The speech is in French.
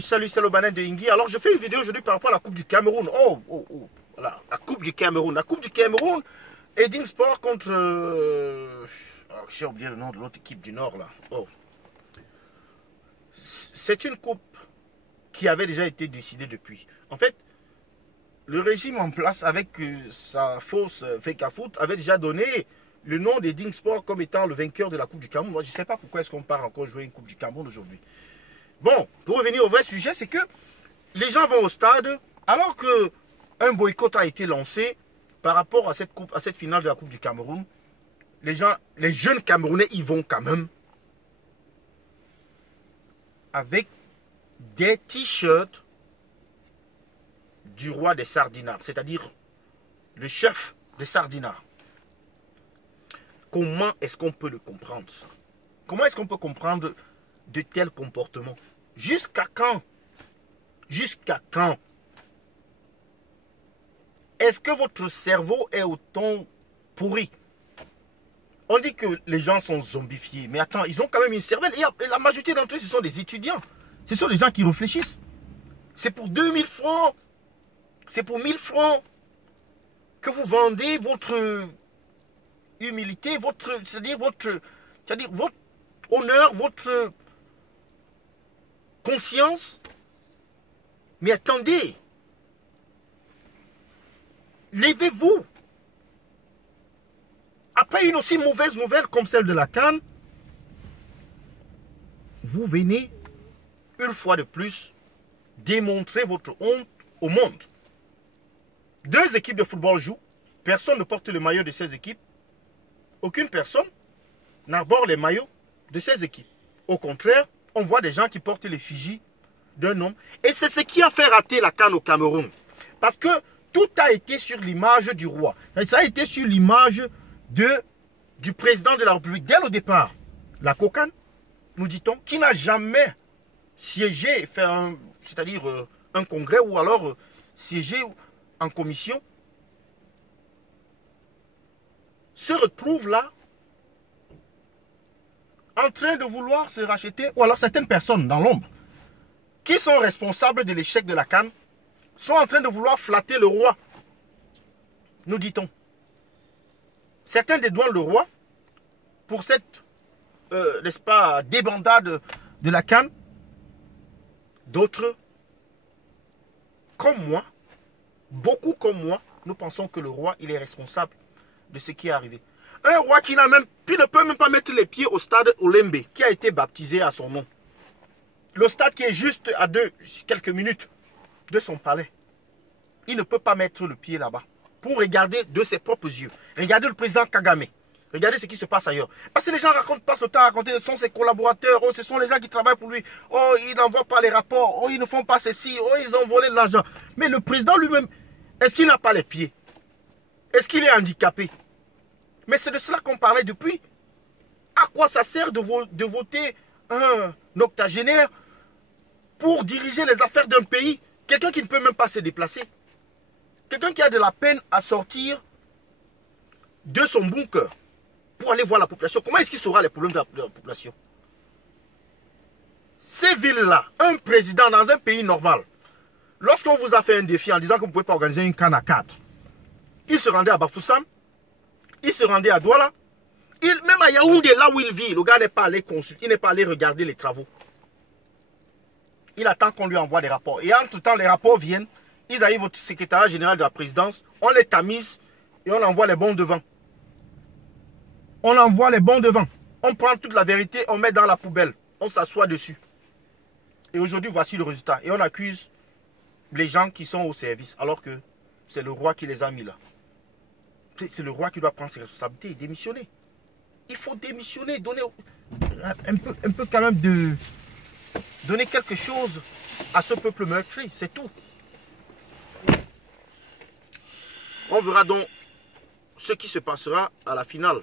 Salut, c'est le Banane de Ingui. Alors, je fais une vidéo aujourd'hui par rapport à la Coupe du Cameroun. Voilà, la Coupe du Cameroun. La Coupe du Cameroun, Eding Sport contre... j'ai oublié le nom de l'autre équipe du Nord, là. C'est une coupe qui avait déjà été décidée depuis. En fait, le régime en place, avec sa fausse Fecafoot, avait déjà donné le nom d'Eding Sport comme étant le vainqueur de la Coupe du Cameroun. Moi, je ne sais pas pourquoi est-ce qu'on part encore jouer une Coupe du Cameroun aujourd'hui. Bon, pour revenir au vrai sujet, c'est que les gens vont au stade alors qu'un boycott a été lancé par rapport à cette finale de la Coupe du Cameroun. Les jeunes Camerounais y vont quand même avec des t-shirts du roi des sardinards, c'est-à-dire le chef des sardinards. Comment est-ce qu'on peut le comprendre, ça? Comment est-ce qu'on peut comprendre de tels comportements? Jusqu'à quand? Jusqu'à quand? Est-ce que votre cerveau est autant pourri? On dit que les gens sont zombifiés. Mais attends, ils ont quand même une cervelle. Et la majorité d'entre eux, ce sont des étudiants. Ce sont des gens qui réfléchissent. C'est pour 2000 francs. C'est pour 1000 francs que vous vendez votre humilité, c'est-à-dire votre honneur, votre conscience. Mais attendez, levez-vous. Après une aussi mauvaise nouvelle comme celle de la CAN, vous venez une fois de plus démontrer votre honte au monde. Deux équipes de football jouent, personne ne porte le maillot de ces équipes, aucune personne n'arbore les maillots de ces équipes. Au contraire, on voit des gens qui portent l'effigie d'un homme. Et c'est ce qui a fait rater la CAN au Cameroun. Parce que tout a été sur l'image du roi. Ça a été sur l'image du président de la République. Dès le départ, la COCAN, nous dit-on, qui n'a jamais siégé, fait un congrès ou alors siégé en commission, se retrouve là en train de vouloir se racheter, ou alors certaines personnes dans l'ombre qui sont responsables de l'échec de la CAN sont en train de vouloir flatter le roi, nous dit-on. Certains dédouanent le roi pour cette, n'est-ce pas, débandade de la CAN. D'autres, comme moi, beaucoup comme moi, nous pensons que le roi, il est responsable de ce qui est arrivé. Un roi qui ne peut même pas mettre les pieds au stade Olembe, qui a été baptisé à son nom. Le stade qui est juste à quelques minutes de son palais. Il ne peut pas mettre le pied là-bas pour regarder de ses propres yeux. Regardez le président Kagame. Regardez ce qui se passe ailleurs. Parce que les gens passent le temps à raconter, ce sont ses collaborateurs, oh, ce sont les gens qui travaillent pour lui, oh, ils n'envoient pas les rapports, oh, ils ne font pas ceci, oh, ils ont volé de l'argent. Mais le président lui-même, est-ce qu'il n'a pas les pieds? Est-ce qu'il est handicapé? Mais c'est de cela qu'on parlait depuis. À quoi ça sert de voter un octogénaire pour diriger les affaires d'un pays? Quelqu'un qui ne peut même pas se déplacer. Quelqu'un qui a de la peine à sortir de son bunker pour aller voir la population. Comment est-ce qu'il saura les problèmes de la population? Ces villes-là, un président dans un pays normal, lorsqu'on vous a fait un défi en disant que vous ne pouvez pas organiser une CAN à 4, il se rendait à Bafoussam, il se rendait à Douala, même à Yaoundé, là où il vit, le gars n'est pas allé consulter, il n'est pas allé regarder les travaux. Il attend qu'on lui envoie des rapports. Et entre-temps, les rapports viennent, ils arrivent au secrétariat général de la présidence, on les tamise et on envoie les bons devant. On envoie les bons devant. On prend toute la vérité, on met dans la poubelle. On s'assoit dessus. Et aujourd'hui, voici le résultat. Et on accuse les gens qui sont au service, alors que c'est le roi qui les a mis là. C'est le roi qui doit prendre ses responsabilités et démissionner. Il faut démissionner, donner un peu quand même donner quelque chose à ce peuple meurtri, c'est tout. On verra donc ce qui se passera à la finale.